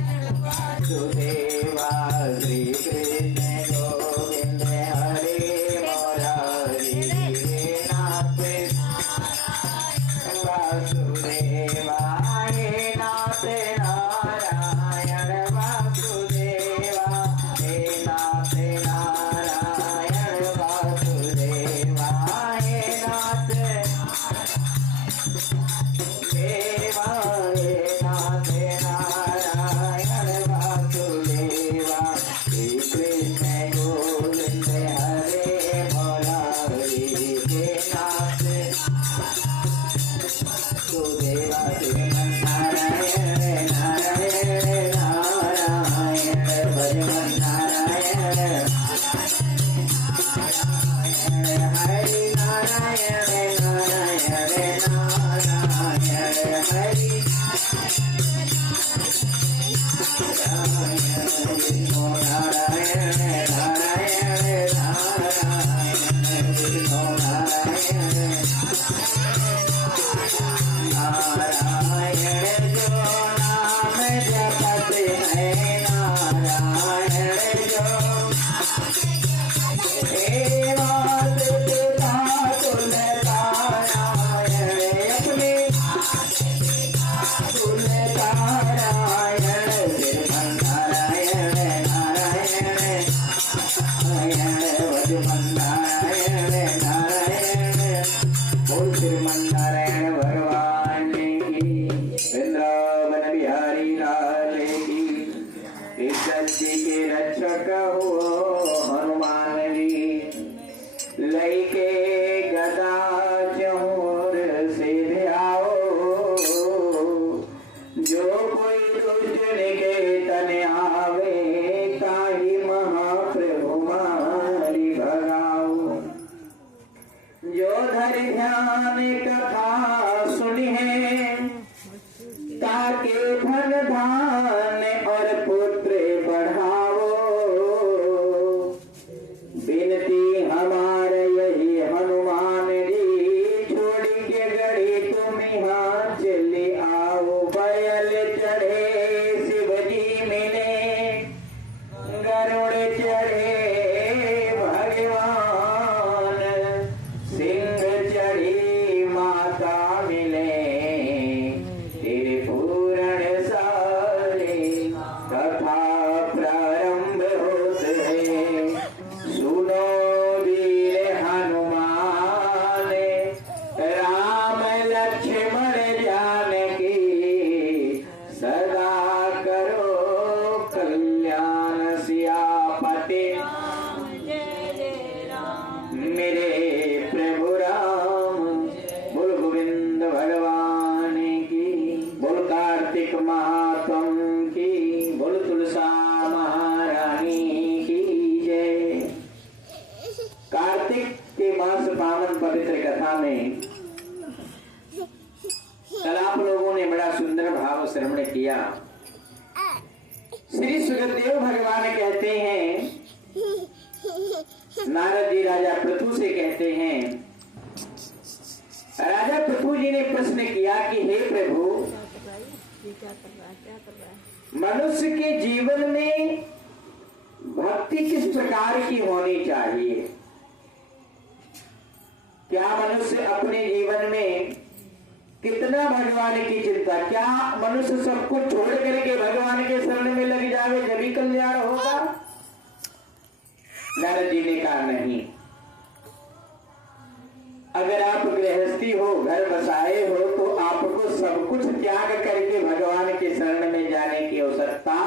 वासुदेवा श्री कृष्ण गोविंद हरे मुरारी हे नाथ वासुदेवा हे नाथ नारायण वासुदेवा हे नाथ नारायण वासुदेवा हे नाथ देवा हे नाथ नारायण वासुदेवा श्री कृष्ण गोविंद हरे मुरारी हे नाथ वासुदेवा श्रीमन्नारायण नारायण नारायण भजमन नारायण हरि नारायण नारायण नारायण हरि विष्णु नारायण नारायण नारायण विष्णु नारायण नारायण जो नाम जपते हैं नारायण जो हे मात पिता तुल नारायण अपने तुल नारायण श्रीमन्नारायण नारायण नारायण भजमन नारायण नारायण बोल श्रीमन्नारायण भगवान की वृंदावन बिहारी लाल की कृष्ण जी के रक्षक हो हनुमान जी लइके गदा चहुर से ध्याओ जो कोई दुष्ट निकेतन आवे ताहि महाप्रभु मारी भगाओ जो धर ध्यान कथा सुनी है ताके धन धान और पुत्र बढ़ाओ बिनती हमारे यही हनुमान जी छोड़ी के गढ़ी तुम यहाँ चले आओ बैल चढ़े शिव जी मिले गरुड़ चढ़े भगवान सिंह चढ़ी माता मिले तेरे पूरण सारे कथा प्रारंभ होते हैं सुनो वीर हनुमान राम लक्ष्मण जानकी सदा करो कल्याण सियापति मेरे प्रभु राम बोल गोविंद भगवान की बोल कार्तिक महात्म की बोल तुलसा महारानी की जय। कार्तिक के मास पावन पवित्र कथा में कल आप लोगों ने बड़ा सुंदर भाव श्रवण किया। श्री सुखदेव भगवान कहते हैं नारद जी राजा पृथु से कहते हैं राजा पृथु जी ने प्रश्न किया कि हे प्रभु मनुष्य के जीवन में भक्ति किस प्रकार की होनी चाहिए। क्या मनुष्य अपने जीवन में कितना भगवान की चिंता, क्या मनुष्य सब कुछ छोड़ करके भगवान के शरण में लग जावे जभी कल्याण होगा। नारद जी ने कहा नहीं, अगर आप गृहस्थी हो घर बसाए हो तो आपको सब कुछ त्याग करके भगवान के शरण में जाने की आवश्यकता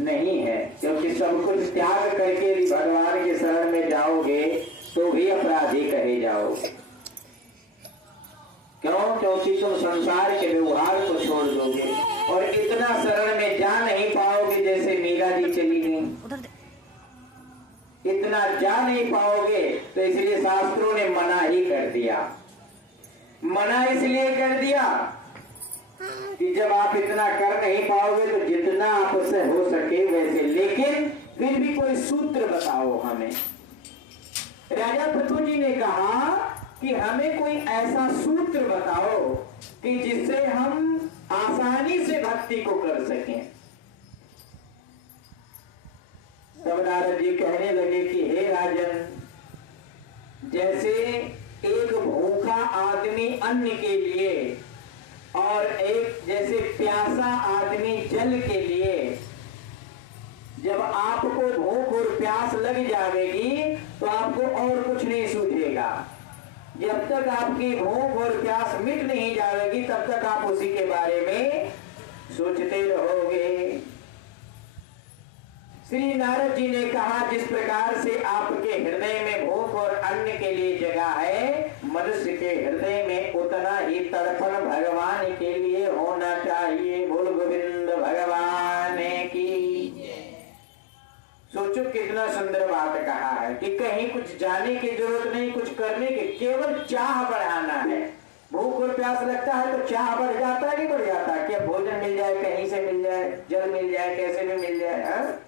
नहीं है, क्योंकि सब कुछ त्याग करके यदि भगवान के शरण में जाओगे तो भी अपराधी कहे जाओगे। क्यों? क्योंकि तुम संसार के व्यवहार को छोड़ दोगे और इतना शरण में जा नहीं पाओगे जैसे मीरा जी चली गई, इतना जा नहीं पाओगे। तो इसलिए शास्त्रों ने मना ही कर दिया। मना इसलिए कर दिया कि जब आप इतना कर नहीं पाओगे तो जितना आपसे हो सके वैसे, लेकिन फिर भी कोई सूत्र बताओ हमें। राजा पृथु जी ने कहा कि हमें कोई ऐसा सूत्र बताओ कि जिससे हम आसानी से भक्ति को कर सकें। अब नारद जी कहने लगे कि हे राजन, जैसे एक भूखा आदमी अन्न के लिए और एक जैसे प्यासा आदमी जल के लिए, जब आपको भूख और प्यास लग जाएगी तो आपको और कुछ नहीं सूझेगा। जब तक आपकी भूख और प्यास मिट नहीं जाएगी तब तक आप उसी के बारे में सोचते रहोगे। श्री नारद जी ने कहा, जिस प्रकार से आपके हृदय में भूख और अन्न के लिए जगह है, मनुष्य के हृदय में उतना ही तड़पण भगवान के लिए होना चाहिए। बोल गोविंद भगवान की। सोचो कितना सुंदर बात कहा है कि कहीं कुछ जाने की जरूरत नहीं, कुछ करने की, केवल चाह बढ़ाना है। भूख और प्यास लगता है तो चाह बढ़ जाता है, नहीं बढ़ जाता? क्या भोजन मिल जाए, कहीं से मिल जाए, जल मिल जाए, कैसे भी मिल जाए। हा?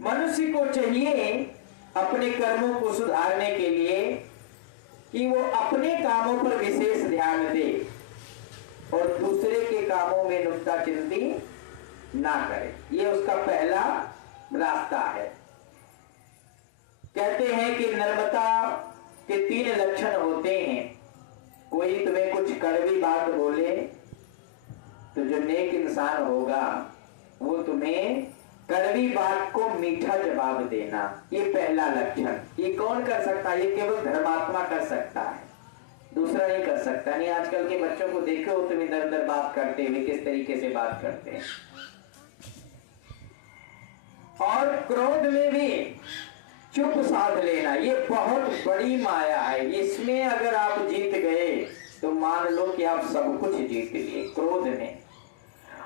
मनुष्य को चाहिए अपने कर्मों को सुधारने के लिए कि वो अपने कामों पर विशेष ध्यान दे और दूसरे के कामों में नुक्ताचीनी ना करे। ये उसका पहला रास्ता है। कहते हैं कि नर्मता के 3 लक्षण होते हैं। कोई तुम्हें कुछ कड़वी बात बोले तो जो नेक इंसान होगा वो तुम्हें कड़वी बात को मीठा जवाब देना, ये पहला लक्षण। ये कौन कर सकता है? ये केवल धर्मात्मा कर सकता है, दूसरा नहीं कर सकता। नहीं, आजकल के बच्चों को देखो तुम इधर उधर बात करते हुए किस तरीके से बात करते हैं। और क्रोध में भी चुप साध लेना, ये बहुत बड़ी माया है। इसमें अगर आप जीत गए तो मान लो कि आप सब कुछ जीत लिए क्रोध में।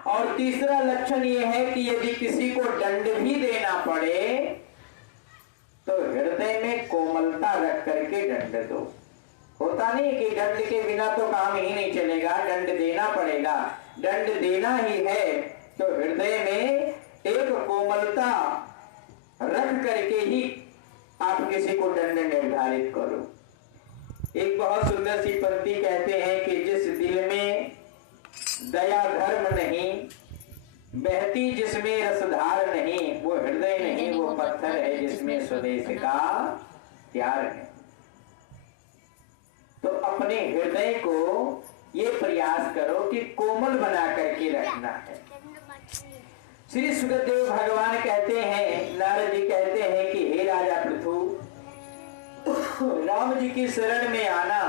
और तीसरा लक्षण यह है कि यदि किसी को दंड भी देना पड़े तो हृदय में कोमलता रख करके दंड दो। होता नहीं कि दंड के बिना तो काम ही नहीं चलेगा, दंड देना पड़ेगा। दंड देना ही है तो हृदय में एक कोमलता रख करके ही आप किसी को दंड निर्धारित करो। एक बहुत सुंदर सी पंक्ति कहते हैं कि जिस दिल में दया धर्म नहीं, बहती जिसमें रसधार नहीं, वो हृदय नहीं वो पत्थर है जिसमें स्वदेश का प्यार है। तो अपने हृदय को ये प्रयास करो कि कोमल बना करके रखना है। श्री सुखदेव भगवान कहते हैं, नारद जी कहते हैं कि हे राजा पृथु, राम जी की शरण में आना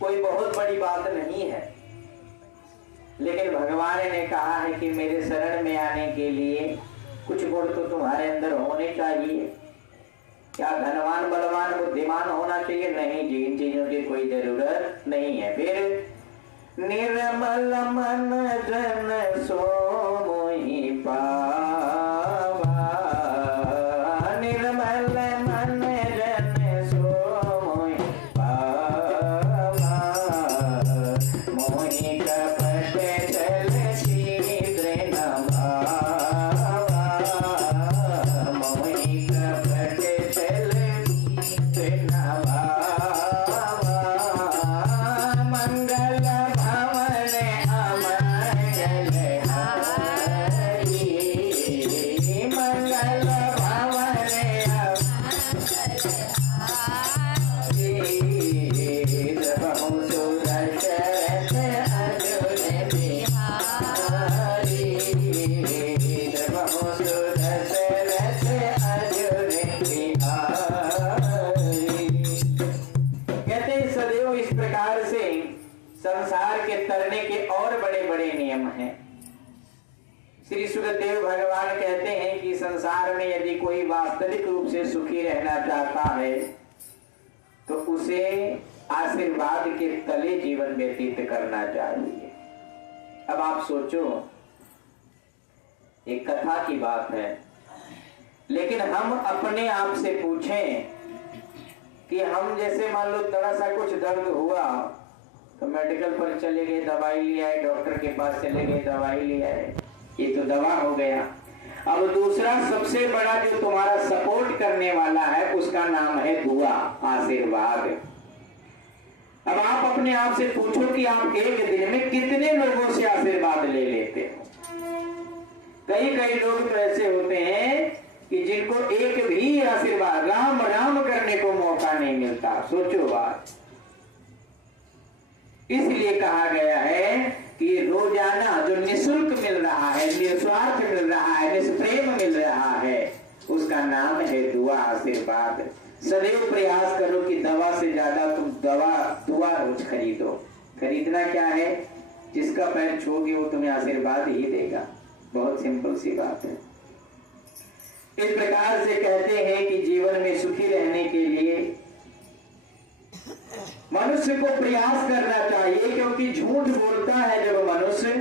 कोई बहुत बड़ी बात नहीं है, लेकिन भगवान ने कहा है कि मेरे शरण में आने के लिए कुछ गुण तो तुम्हारे अंदर होने चाहिए। क्या धनवान बलवान बुद्धिमान होना चाहिए? नहीं जी, इन चीजों की कोई जरूरत नहीं है। फिर निर्मल मन जन सो मोहि पावा, निर्मल मन जन सो मोहि पावा, मोहि कपट चल शीघ्र न भावा, मोहि कपट चल शीघ्र न भावा, मंगल भवन अमंगल हारी, मंगल भवन अमंगल बहु सुदशरथ अर्जुन बिहारी, बहु सुदशरथ अर्जुन बिहारी। कहते हैं सदैव इस प्रकार से संसार के तरने के और बड़े बड़े नियम हैं। श्री सुखदेव भगवान कहते हैं कि संसार में यदि कोई वास्तविक रूप से सुखी रहना चाहता है तो उसे आशीर्वाद के तले जीवन व्यतीत करना चाहिए। अब आप सोचो, एक कथा की बात है, लेकिन हम अपने आप से पूछें कि हम जैसे मान लो थोड़ा सा कुछ दर्द हुआ तो मेडिकल पर चले गए, दवाई ले आए, डॉक्टर के पास चले गए, दवाई ले आए, ये तो दवा हो गया। अब दूसरा सबसे बड़ा जो तुम्हारा सपोर्ट करने वाला है उसका नाम है दुआ, आशीर्वाद। अब आप अपने आप से पूछो कि आप एक दिन में कितने लोगों से आशीर्वाद ले लेते हो? कई कई लोग तो ऐसे होते हैं कि जिनको एक भी आशीर्वाद राम राम करने को मौका नहीं मिलता। सोचो बात। इसलिए कहा गया है कि रोजाना जो निःशुल्क मिल रहा है, निस्वार्थ मिल रहा है, निष्प्रेम मिल रहा है, उसका नाम है दुआ, आशीर्वाद। सदैव प्रयास करो कि दवा से ज्यादा तुम दुआ रोज खरीदो। खरीदना क्या है? जिसका पैर छूओगे वो तुम्हें आशीर्वाद ही देगा। बहुत सिंपल सी बात है। इस प्रकार से कहते हैं कि जीवन में सुखी रहने के लिए मनुष्य को प्रयास करना चाहिए, क्योंकि झूठ बोलता है जब मनुष्य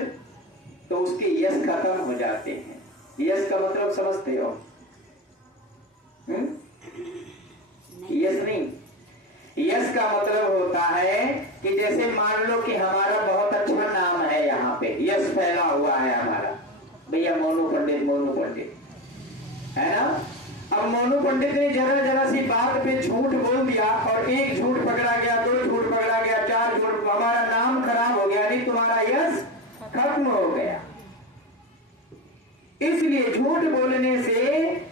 तो उसके यश खत्म हो जाते हैं। यश का मतलब समझते हो? यश नहीं, यश का मतलब होता है कि जैसे मान लो कि हमारा बहुत अच्छा नाम है, यहाँ पे यश फैला हुआ है हमारा, भैया मोनू पंडित है ना। अब मोनू पंडित ने जरा जरा सी बात पे झूठ बोल दिया और एक झूठ पकड़ा गया, दो झूठ पकड़ा गया, चार झूठ, हमारा नाम खराब हो गया, नहीं तुम्हारा यश खत्म हो गया। इसलिए झूठ बोलने से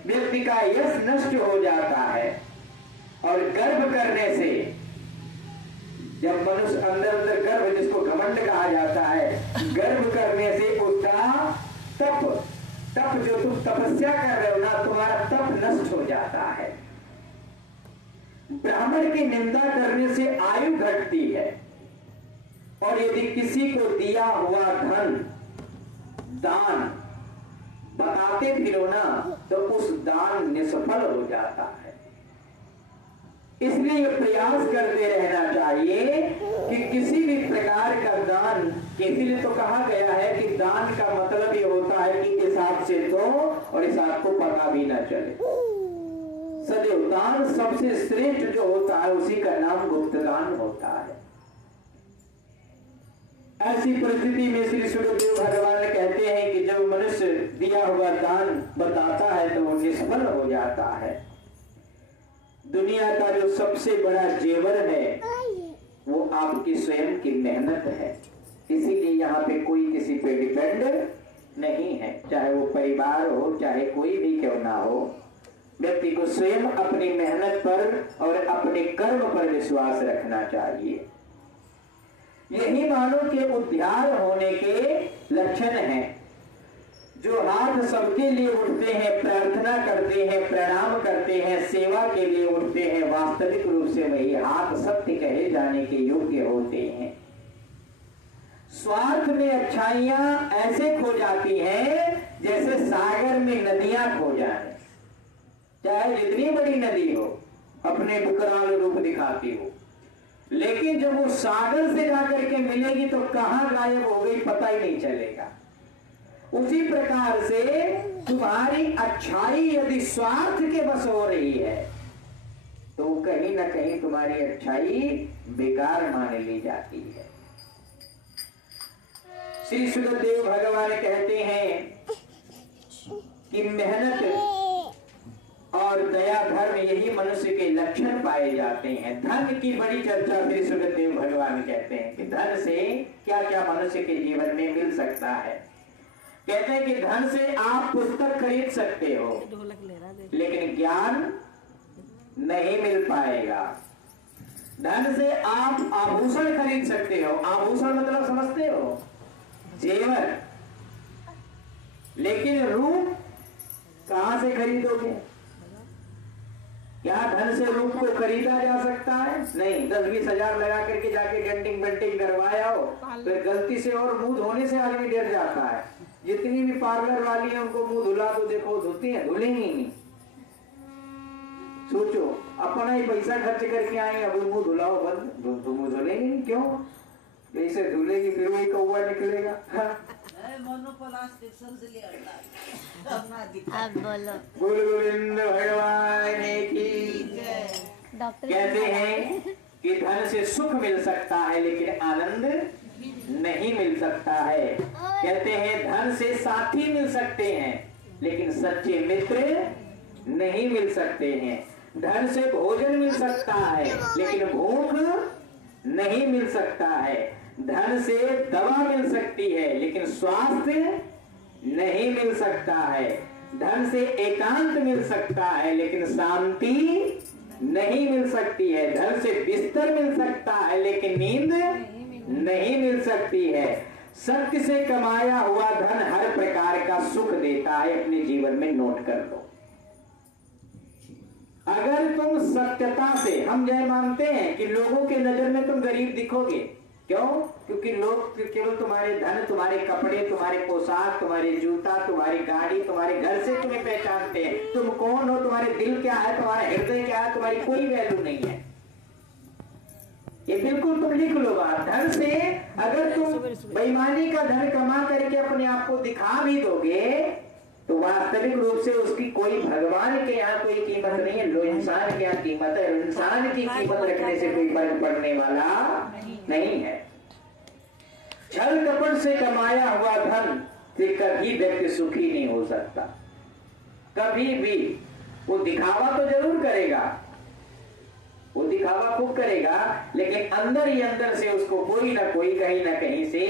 व्यक्ति का यश नष्ट हो जाता है। और गर्व करने से, जब मनुष्य अंदर अंदर गर्व, जिसको घमंड कहा जाता है, गर्व करने से उसका तप जो तुम तपस्या कर रहे हो ना, तुम्हारा तप नष्ट हो जाता है। ब्राह्मण की निंदा करने से आयु घटती है। और यदि किसी को दिया हुआ धन दान बताते फिरो ना, तो उस दान निष्फल हो जाता है। इसलिए प्रयास करते रहना चाहिए कि किसी भी प्रकार का दान, इसीलिए तो कहा गया है कि दान का मतलब ये होता है कि इस हाथ से दो और इस हाथ को पता भी ना चले। सदैव दान सबसे श्रेष्ठ जो होता है उसी का नाम गुप्त दान होता है। ऐसी परिस्थिति में श्री सुखदेव भगवान कहते हैं कि जब मनुष्य दिया हुआ दान बताता है तो वो निष्फल हो जाता है। दुनिया का जो सबसे बड़ा जेवर है वो आपकी स्वयं की मेहनत है। इसीलिए यहाँ पे कोई किसी पे डिपेंड नहीं है, चाहे वो परिवार हो, चाहे कोई भी क्यों ना हो। व्यक्ति को स्वयं अपनी मेहनत पर और अपने कर्म पर विश्वास रखना चाहिए। यही मानव के उद्धार होने के लक्षण हैं। जो हाथ सबके लिए उठते हैं, प्रार्थना करते हैं, प्रणाम करते हैं, सेवा के लिए उठते हैं, वास्तविक रूप से वही हाथ सत्य कहे जाने के योग्य होते हैं। स्वार्थ में अच्छाइयां ऐसे खो जाती हैं जैसे सागर में नदियां खो जाए। चाहे जितनी बड़ी नदी हो, अपने विकराल रूप दिखाती हो, लेकिन जब वो सागर से जाकर के मिलेगी तो कहां गायब हो गई पता ही नहीं चलेगा। उसी प्रकार से तुम्हारी अच्छाई यदि स्वार्थ के बस हो रही है तो कहीं ना कहीं तुम्हारी अच्छाई बेकार मान ली जाती है। श्री सुखदेव भगवान कहते हैं कि मेहनत और दया धर्म यही मनुष्य के लक्षण पाए जाते हैं। धन की बड़ी चर्चा श्री सुखदेव भगवान कहते हैं कि धन से क्या क्या मनुष्य के जीवन में मिल सकता है। कहते हैं कि धन से आप पुस्तक खरीद सकते हो, लेकिन ज्ञान नहीं मिल पाएगा। धन से आप आभूषण खरीद सकते हो, आभूषण मतलब समझते हो, जेवर, लेकिन रूप कहां से खरीदोगे? क्या धन से रूप को खरीदा जा सकता है? नहीं। 10-20 हजार लगा करके जाके डेंटिंग बेंटिंग करवाया हो, फिर गलती से और मुंह धोने से आदमी डर जाता है। जितनी भी पार्लर वाली है उनको मुंह धुला दो, देखो धोती है, धुलेंगी नहीं। सोचो, अपना ही पैसा खर्च करके आए, अब मुंह धुलाओ बंद, तो मुंह धुलेंगे नहीं। क्यों? जैसे धुलेगी फिर वही कौवा निकलेगा। बोल गोविंद भगवान की। कहते हैं कि धन से सुख मिल सकता है लेकिन आनंद नहीं मिल सकता है। कहते हैं धन से साथी मिल सकते हैं लेकिन सच्चे मित्र नहीं मिल सकते हैं। धन से भोजन मिल सकता है लेकिन भूख नहीं मिल सकता है। धन से दवा मिल सकती है लेकिन स्वास्थ्य नहीं मिल सकता है, धन से एकांत मिल सकता है लेकिन शांति नहीं मिल सकती है, धन से बिस्तर मिल सकता है लेकिन नींद नहीं मिल सकती है। सत्य से कमाया हुआ धन हर प्रकार का सुख देता है, अपने जीवन में नोट कर लो। अगर तुम सत्यता से, हम यह मानते हैं कि लोगों के नजर में तुम गरीब दिखोगे, क्यों? क्योंकि लोग केवल तुम्हारे धन, तुम्हारे कपड़े, तुम्हारे पोशाक, तुम्हारे जूता, तुम्हारी गाड़ी, तुम्हारे घर से तुम्हें पहचानते हैं। तुम कौन हो, तुम्हारे दिल क्या है, तुम्हारा हृदय क्या है, तुम्हारी कोई वैल्यू नहीं है। ये बिल्कुल तुम लिख लो बात। धन से अगर तुम बेईमानी का धन कमा करके अपने आप को दिखा भी दोगे तो वास्तविक रूप से उसकी कोई भगवान के यहाँ कोई कीमत नहीं है। लो इंसान के यहाँ कीमत है, इंसान की कीमत रखने से कोई फर्क पड़ने वाला नहीं है। छल कपट से कमाया हुआ धन से कभी व्यक्ति सुखी नहीं हो सकता, कभी भी। वो दिखावा तो जरूर करेगा, वो दिखावा खूब करेगा, लेकिन अंदर ही अंदर से उसको कोई ना कोई, कहीं ना कहीं से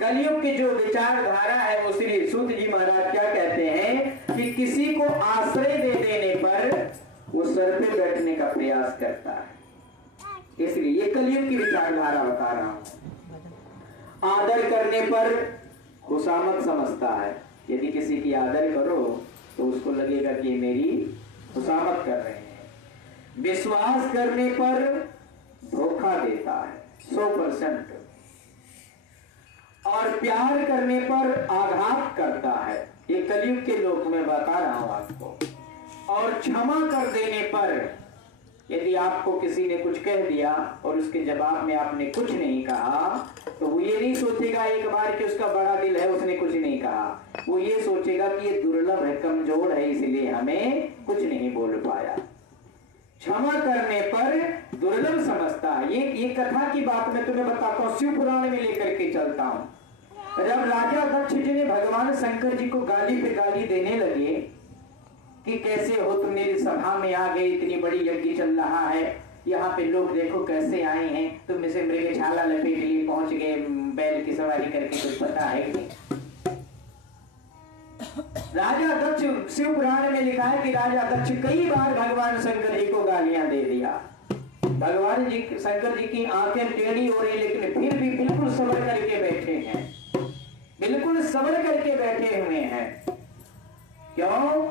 कलयुग की जो विचारधारा है, वो श्री सूत जी महाराज क्या कहते हैं कि किसी को आश्रय दे देने पर वो सर पे बैठने का प्रयास करता है। इसलिए ये कलयुग की विचारधारा बता रहा हूं। आदर करने पर खुशामद समझता है। यदि किसी की आदर करो तो उसको लगेगा कि ये मेरी खुशामद कर रहे हैं। विश्वास करने पर धोखा देता है 100%, और प्यार करने पर आघात करता है। ये कलयुग के लोक में बता रहा हूं आपको। और क्षमा कर देने पर, यदि आपको किसी ने कुछ कह दिया और उसके जवाब में आपने कुछ नहीं कहा, तो वो ये नहीं सोचेगा एक बार कि उसका बड़ा दिल है, उसने कुछ नहीं कहा। वो ये सोचेगा कि ये दुर्लभ है, कमजोर है, इसलिए हमें कुछ नहीं बोल पाया। क्षमा करने पर दुर्लभ समझता है। ये कथा की बात मैं तुम्हें बताता हूँ, शिव पुराण में लेकर के चलता हूँ। जब राजा दक्ष जी ने भगवान शंकर जी को गाली पे गाली देने लगे कि कैसे हो तुम मेरी सभा में आ गए, इतनी बड़ी यज्ञ चल रहा है, यहाँ पे लोग देखो कैसे आए हैं, तुम इसे मृगछाला लपेट लिए पहुंच गए, बैल की सवारी करके, कुछ पता है कि नहीं? राजा दक्ष, शिव पुराण में लिखा है कि राजा दक्ष कई बार भगवान शंकर जी को गालियां दे दिया। भगवान जी, शंकर जी की आंखें टेढ़ी हो रही, लेकिन फिर भी बिल्कुल सबर करके बैठे हैं, बिल्कुल सबर करके बैठे हुए हैं। क्यों?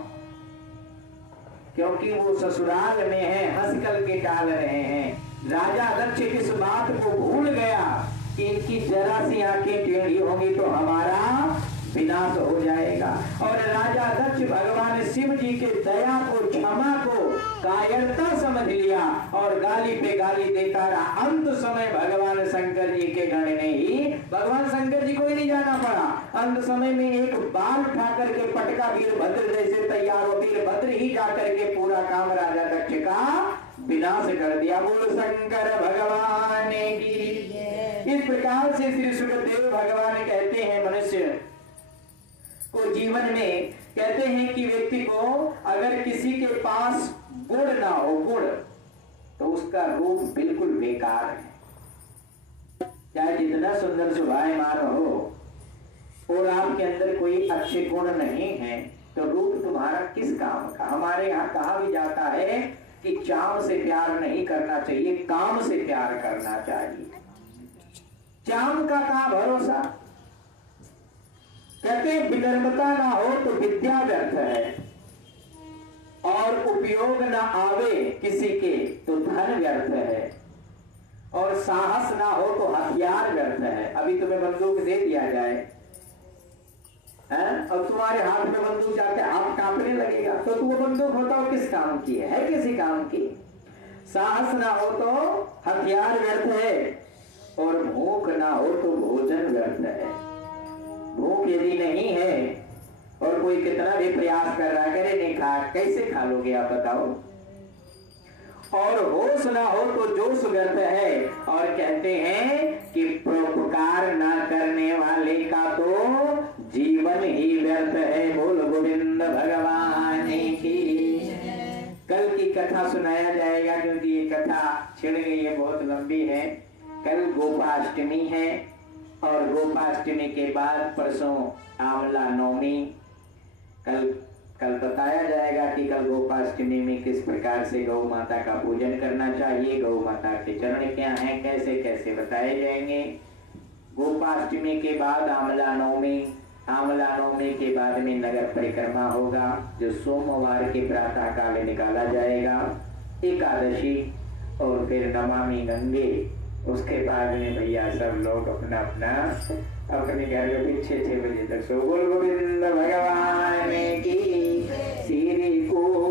क्योंकि वो ससुराल में है, हंस कल के टाल रहे हैं। राजा दक्ष इस बात को भूल गया कि इनकी जरा सी आंखें टेढ़ी होंगी तो हमारा विनाश हो जाएगा। और राजा दक्ष भगवान शिव जी के दया को, क्षमा को कायरता समझ लिया और गाली पे गाली देता रहा। अंत समय भगवान शंकर जी के गण ने ही, भगवान शंकर जी को ही नहीं जाना पड़ा, अंत समय में एक बाल उठा करके पटका वीरभद्र जैसे तैयार हो, वीरभद्र ही जाकर के पूरा काम राजा दक्ष का विनाश कर दिया। बोल शंकर भगवान की। इस प्रकार से श्री सुखदेव भगवान कहते हैं, मनुष्य को जीवन में कहते हैं कि व्यक्ति को अगर किसी के पास गुण ना हो, गुण, तो उसका रूप बिल्कुल बेकार है। चाहे जितना सुंदर शोभायमान हो और आपके अंदर कोई अच्छे गुण नहीं है तो रूप तुम्हारा किस काम का। हमारे यहाँ कहा भी जाता है कि चाम से प्यार नहीं करना चाहिए, काम से प्यार करना चाहिए। चाम का क्या भरोसा। कहते हैं विनम्रता ना हो तो विद्या व्यर्थ है, और उपयोग ना आवे किसी के तो धन व्यर्थ है, और साहस ना हो तो हथियार व्यर्थ है। अभी तुम्हें बंदूक दे दिया जाए और तुम्हारे हाथ में बंदूक जाके हाथ कांपने लगेगा, तो वो बंदूक बताओ किस काम की है किसी काम की। साहस ना हो तो हथियार व्यर्थ है, और भूख ना हो तो भोजन व्यर्थ है। भूख यदि नहीं है और कोई कितना भी प्रयास कर रहा करे नहीं खा, कैसे खा लोगे आप बताओ। और होश ना हो तो जोश व्यर्थ है, और कहते हैं कि परोपकार ना करने वाले का तो जीवन ही व्यर्थ है। बोल गोविंद भगवान की। कल की कथा सुनाया जाएगा, क्योंकि ये कथा छिड़ गई है, बहुत लंबी है। कल गोपाष्टमी है और गोपाष्टमी के बाद परसों आंवला नवमी। कल बताया जाएगा कि कल गोपाष्टमी में किस प्रकार से गौ माता का पूजन करना चाहिए, गौ माता के चरण क्या हैं, कैसे कैसे बताए जाएंगे। गोपाष्टमी के बाद आंवला नवमी, आंवला नवमी के बाद में नगर परिक्रमा होगा जो सोमवार के प्रातः काल निकाला जाएगा, एकादशी और फिर नमामि गंगे। उसके बाद में भैया सब लोग अपना अपना अपने घर में भी 6 बजे तक सो। बोल गोविंद भगवान की श्री को।